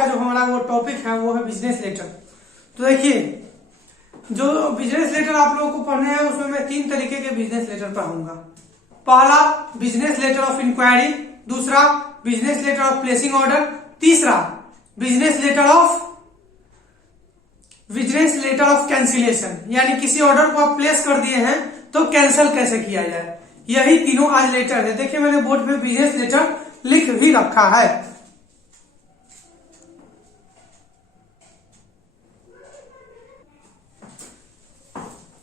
का जो हमारा वो टॉपिक है वो है बिजनेस लेटर। तो देखिए, जो बिजनेस लेटर आप लोगों को पढ़ने हैं उसमें मैं 3 तरीके के बिजनेस लेटर पढ़ाऊंगा। पहला बिजनेस लेटर ऑफ इंक्वायरी, दूसरा business letter of placing order, तीसरा बिजनेस लेटर ऑफ कैंसिलेशन, यानी किसी ऑर्डर को आप प्लेस कर दिए हैं तो कैंसिल कैसे किया जाए। यही तीनों आज लेटर है। देखिए मैंने बोर्ड पे बिजनेस लेटर लिख भी रखा है।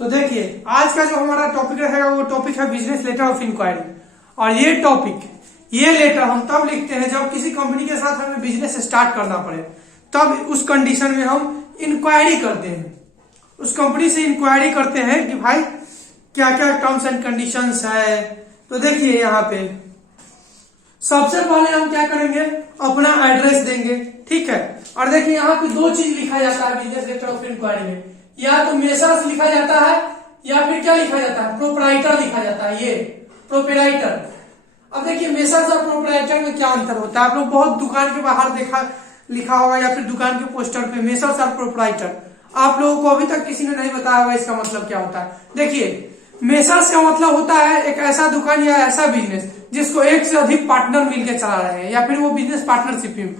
तो देखिए आज का जो हमारा टॉपिक रहेगा वो टॉपिक है बिजनेस लेटर ऑफ इंक्वायरी। और ये लेटर हम तब लिखते हैं जब किसी कंपनी के साथ हमें बिजनेस स्टार्ट करना पड़े, तब उस कंडीशन में हम इंक्वायरी करते हैं, उस कंपनी से इंक्वायरी करते हैं कि भाई क्या क्या टर्म्स एंड कंडीशंस है। तो देखिए यहाँ पे सबसे पहले हम क्या करेंगे, अपना एड्रेस देंगे, ठीक है। और देखिए यहाँ पे 2 चीज लिखा जाता है बिजनेस लेटर ऑफ इंक्वायरी में, या तो मेसर्स लिखा जाता है या फिर क्या लिखा जाता है, प्रोप्राइटर लिखा जाता है, ये प्रोप्राइटर। अब देखिए मेसर्स और प्रोप्राइटर में क्या अंतर होता है, आप लोग बहुत दुकान के बाहर लिखा होगा या फिर दुकान के पोस्टर पे मेसर्स और प्रोप्राइटर, आप लोगों को अभी तक किसी ने नहीं बताया होगा इसका मतलब क्या होता है। देखिए मेसर्स का मतलब होता है एक ऐसा दुकान या ऐसा बिजनेस जिसको एक से अधिक पार्टनर मिलकर चला रहे हैं या फिर वो बिजनेस पार्टनरशिप में।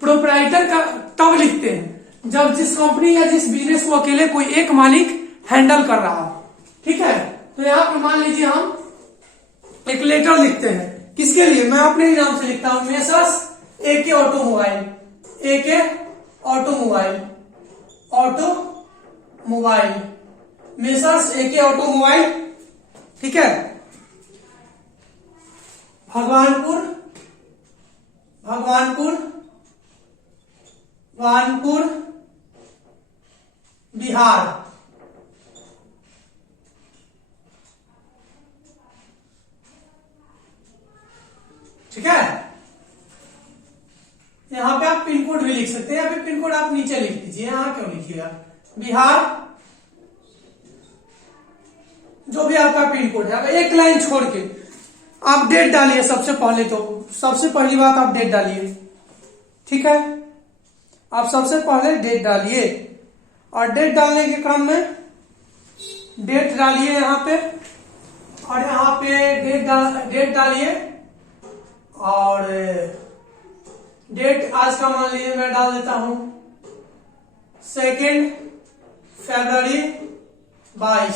प्रोप्राइटर का तब लिखते हैं जब जिस कंपनी या जिस बिजनेस को अकेले कोई एक मालिक हैंडल कर रहा हो, ठीक है। तो यहाँ पर मान लीजिए हम एक लेटर लिखते हैं, किसके लिए, मैं अपने ही नाम से लिखता हूं, मेसर्स एके ऑटोमोबाइल, एके ऑटोमोबाइल, मेसर्स एके ऑटोमोबाइल, ठीक है, भगवानपुर बिहार, ठीक है। यहाँ पे आप पिन कोड भी लिख सकते हैं या फिर पिन कोड आप नीचे लिख दीजिए, यहाँ क्यों लिखिएगा, बिहार, जो भी आपका पिन कोड है। एक लाइन छोड़ के आप डेट डालिए सबसे पहले, तो सबसे पहली बात आप डेट डालिए, ठीक है। आप सबसे पहले डेट डालिए और डेट डालने के क्रम में डेट डालिए यहाँ पे, और यहाँ पे डेट डालिए और डेट आज का मान लीजिए मैं डाल देता हूं 2 फरवरी 22,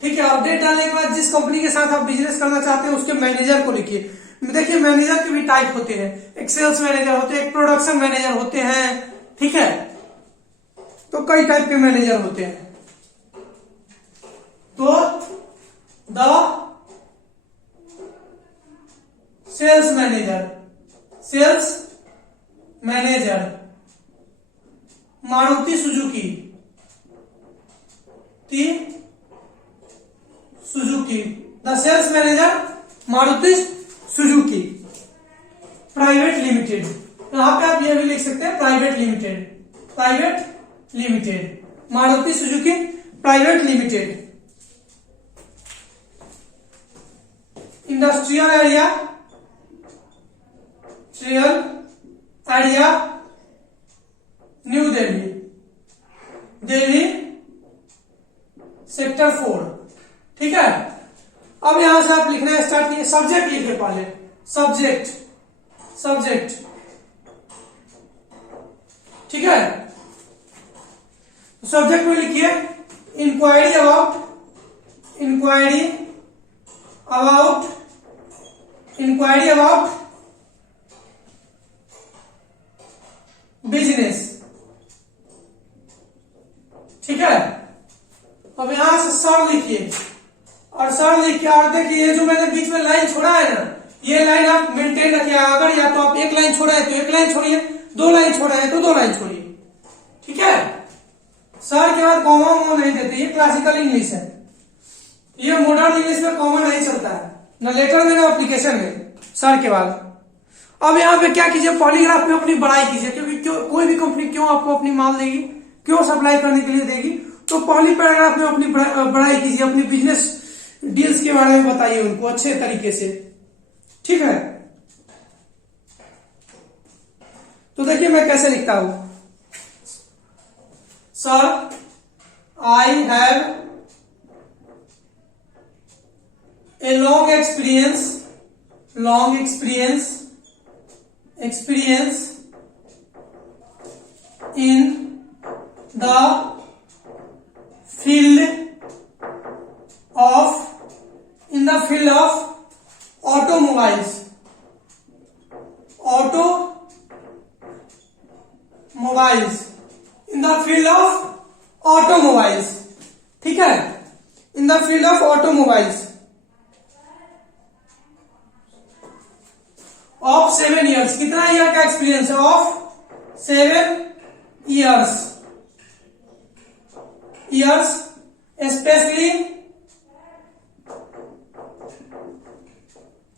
ठीक है। अपडेट डालने के बाद जिस कंपनी के साथ आप बिजनेस करना चाहते हैं उसके मैनेजर को लिखिए। देखिए मैनेजर के भी टाइप होते हैं, एक सेल्स मैनेजर होते हैं, एक प्रोडक्शन मैनेजर होते हैं, ठीक है। तो कई टाइप के मैनेजर होते हैं। तो the sales manager Maruti Suzuki, the sales manager Maruti Suzuki private limited. यहां पे आप ये भी लिख सकते हैं private limited, Maruti Suzuki private limited. Industrial area New Delhi sector 4, ठीक है। अब यहां से आप लिखना स्टार्ट कीजिए। सब्जेक्ट लिखिए पहले, सब्जेक्ट, ठीक है। सब्जेक्ट में लिखिए इंक्वायरी अबाउट बिजनेस, ठीक है। अब यहां से सर लिखिए और सर लिख के और देखिए ये जो मैंने बीच में लाइन छोड़ा है ना, ये लाइन आप मेंटेन रखिए। अगर या तो आप एक लाइन छोड़ा है तो एक लाइन छोड़िए, 2 लाइन छोड़ा है तो 2 लाइन छोड़िए, ठीक है। सर के बाद कॉमा नहीं देते, ये क्लासिकल इंग्लिश है, ये मॉडर्न इंग्लिश में कॉमा नहीं चलता है, न लेटर में न एप्लीकेशन में, सर के बाद। अब यहाँ पे क्या कीजिए, पॉलीग्राफ में अपनी बड़ाई कीजिए, क्योंकि कोई भी कंपनी क्यों आपको अपनी माल देगी, क्यों सप्लाई करने के लिए देगी, तो पहली पैराग्राफ में अपनी बड़ाई कीजिए, अपनी बिजनेस डील्स के बारे में बताइए उनको अच्छे तरीके से, ठीक है। तो देखिए मैं कैसे लिखता हूं, sir I have a long experience in the field of automobiles in the field of automobiles, ठीक है, in the field of automobiles of 7 years, कितना ईयर का एक्सपीरियंस है, of 7 years especially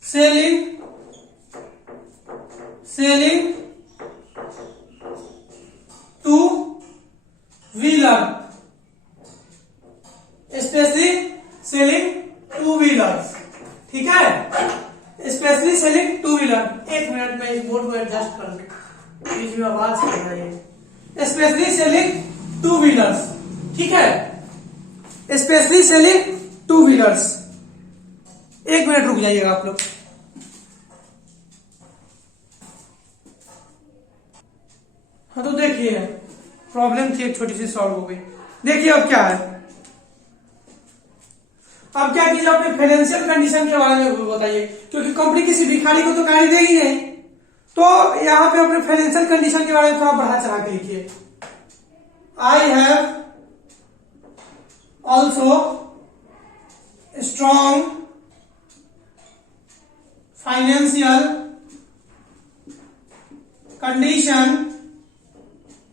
selling two wheeler, ठीक है, specially selling two wheeler. एक minute में इस बोर्ड को एडजस्ट कर लूं, बीच में आवाज कर रही है। स्पेशली सेलिंग टू व्हीलर्स, ठीक है, स्पेशली सेलिंग टू व्हीलर्स। एक मिनट रुक जाइएगा आप लोग। हाँ तो देखिए प्रॉब्लम थी एक छोटी सी सॉल्व हो गई। देखिए अब क्या है, अब क्या कीजिए अपने फाइनेंशियल कंडीशन के बारे में बताइए, क्योंकि कंपनी किसी भिखारी को तो गाड़ी देगी नहीं, तो यहां पे अपने फाइनेंशियल कंडीशन के बारे में थोड़ा बढ़ा चढ़ा के लिखिए। I have also strong financial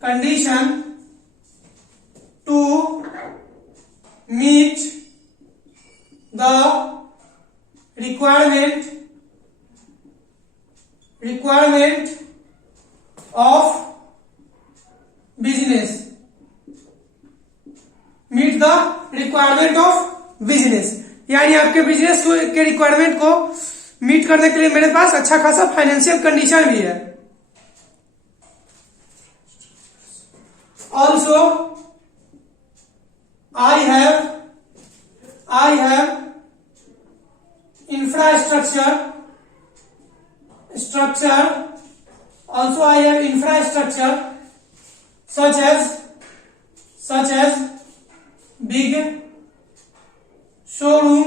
condition to meet the requirement of business, यानी आपके बिजनेस के रिक्वायरमेंट को मीट करने के लिए मेरे पास अच्छा खासा फाइनेंशियल कंडीशन भी है। Also I have infrastructure such as big showroom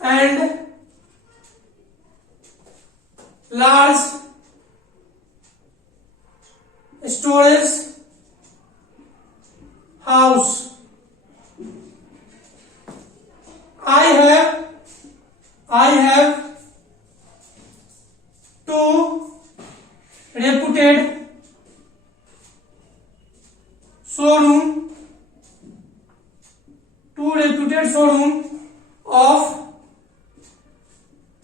and large storage house. I have two reputed showroom of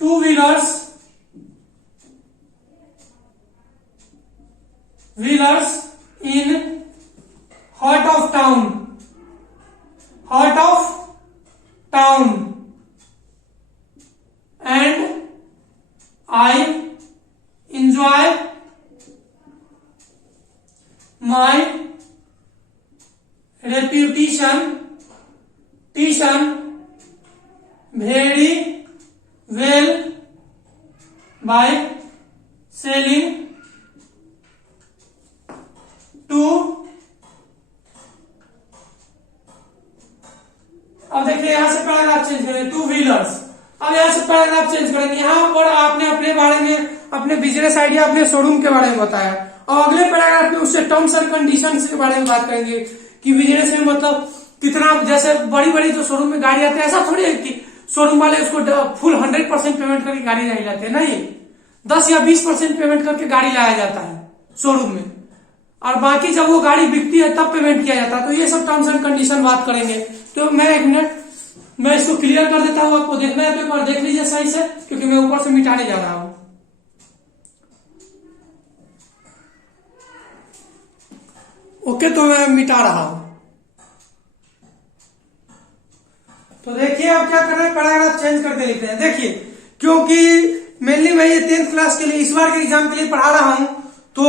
two wheelers in heart of town, and I enjoy my reputation very well by selling to। अब देखिए यहां से paragraph change करें, two wheelers. अब यहां से paragraph change करेंगे, यहां पर आपने अपने बारे में, अपने बिजनेस आइडिया, अपने शोरूम के बारे में बताया, और अगले पैराग्राफ में उससे टर्म्स एंड कंडीशंस के बारे में बात करेंगे कि बिजनेस में मतलब कितना, जैसे बड़ी बड़ी जो शोरूम में गाड़ी आती है, ऐसा थोड़ी है कि शोरूम वाले उसको फुल 100% पेमेंट करके गाड़ी नहीं लाते, नहीं, 10 या 20% पेमेंट करके गाड़ी लाया जाता है शोरूम में, और बाकी जब वो गाड़ी बिकती है तब पेमेंट किया जाता है। तो ये सब टर्म्स एंड कंडीशन बात करेंगे। तो मैं एक मिनट मैं इसको क्लियर कर देता हूं, आपको देखना है तो एक बार देख लीजिए सही से, क्योंकि मैं ऊपर से मिटाने जा रहा हूं। ओके, तो मैं मिटा रहा हूं। तो देखिए अब क्या कर रहे हैं, पैराग्राफ चेंज करके लिखते हैं। देखिए क्योंकि मेनली मैं ये 10th क्लास के लिए इस बार के एग्जाम के लिए पढ़ा रहा हूं, तो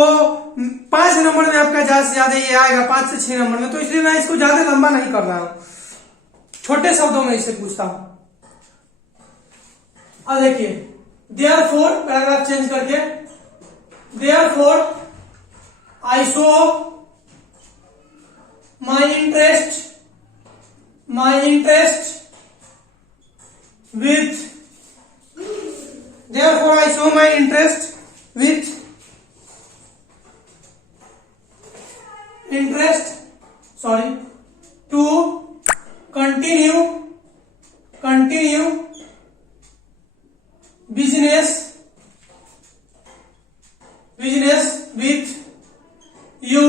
5 नंबर में आपका ज्यादा से ज्यादा ये आएगा, 5 से 6 नंबर में, तो इसलिए मैं इसको ज्यादा लंबा नहीं कर रहा हूं, छोटे शब्दों में इसे पूछता हूं। अब देखिए, देयरफॉर पैराग्राफ चेंज करके, therefore I show my interest with therefore I show my interest to continue business with you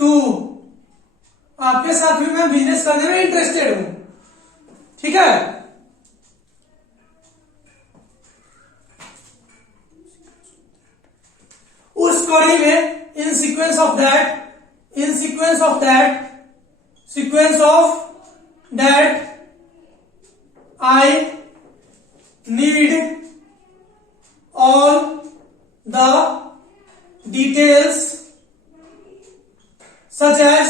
too। आपके साथ भी मैं बिजनेस करने में इंटरेस्टेड हूं, ठीक है। उस कड़ी में in sequence of that I need all the details such as,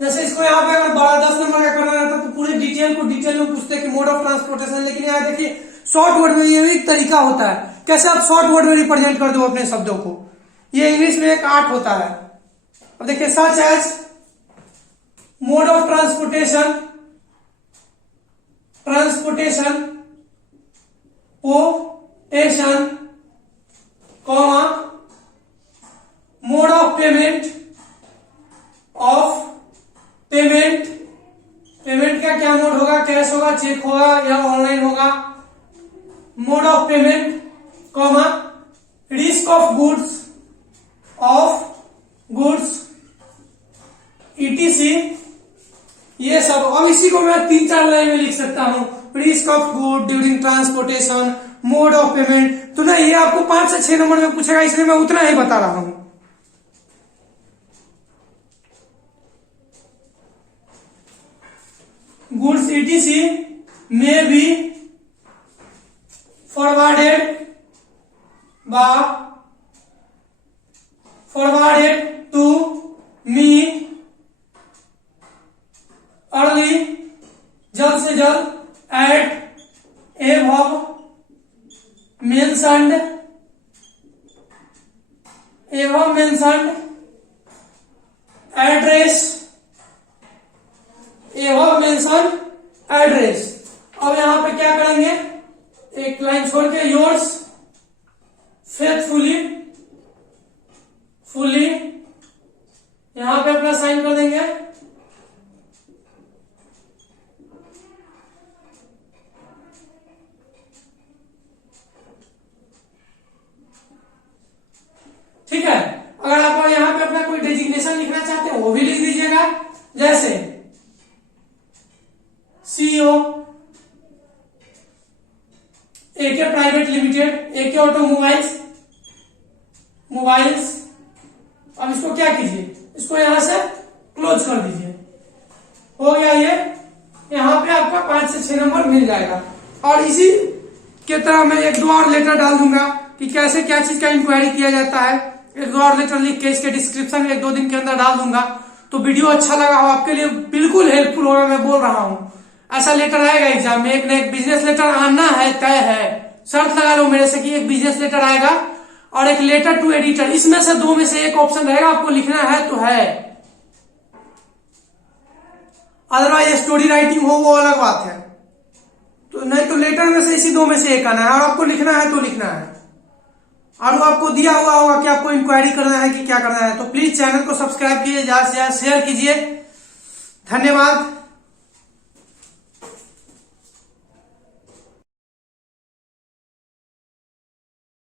जैसे इसको यहाँ पे अगर 10 नंबर का करना रहता तो पूरे डिटेल में पूछते कि मोड ऑफ ट्रांसपोर्टेशन, लेकिन यहाँ देखिए शॉर्ट वर्ड में ये भी एक तरीका होता है, कैसे आप शॉर्ट वर्ड में रिप्रेजेंट कर दो अपने शब्दों को। ये इंग्लिश में एक आर्ट होता है। अब देखिए, such as mode of transportation comma mode of payment का क्या मोड होगा, कैश होगा, चेक होगा या ऑनलाइन होगा। Mode of payment comma risk of goods ETC, ये सब। अब इसी को मैं 3-4 लाइन में लिख सकता हूं, risk of good during transportation, mode of payment. तो ना ये आपको 5 से 6 नंबर में पूछेगा, इसलिए मैं उतना ही बता रहा हूं। Goods ETC may be forwarded to me early, जल्द से जल्द, at above mentioned address। अब यहां पे क्या करेंगे, एक लाइन छोड़ के योर्स फेथफुली यहां पे अपना साइन कर देंगे। ठीक है, अगर आप यहां पे अपना कोई डेजिग्नेशन लिखना चाहते हैं वो भी लिख दीजिएगा, जैसे CEO AK private limited, AK automobiles. अब इसको क्या कीजिए, इसको यहां से क्लोज कर दीजिए, हो गया ये। यहां पे आपका 5 से 6 नंबर मिल जाएगा। और इसी के तरह मैं 1-2 और लेटर डाल दूंगा कि कैसे क्या चीज का इंक्वायरी किया जाता है। 1-2 और लेटर लिख के इसके डिस्क्रिप्शन में 1-2 दिन के अंदर डाल दूंगा। तो वीडियो अच्छा लगा हो, आपके लिए बिल्कुल हेल्पफुल होगा, मैं बोल रहा हूं। ऐसा लेटर आएगा एग्जाम में, एक न एक बिजनेस लेटर आना है, तय है। शर्त लगा लो मेरे से कि एक बिजनेस लेटर आएगा और एक लेटर टू एडिटर, इसमें से 2 में से एक ऑप्शन रहेगा, आपको लिखना है तो है। अदरवाइज स्टोरी राइटिंग हो वो अलग बात है, तो नहीं तो लेटर में से इसी 2 में से एक आना है, और आपको लिखना है तो लिखना है। और वो आपको दिया हुआ होगा कि आपको इंक्वायरी करना है कि क्या करना है। तो प्लीज चैनल को सब्सक्राइब कीजिए, ज्यादा से ज्यादा शेयर कीजिए। धन्यवाद।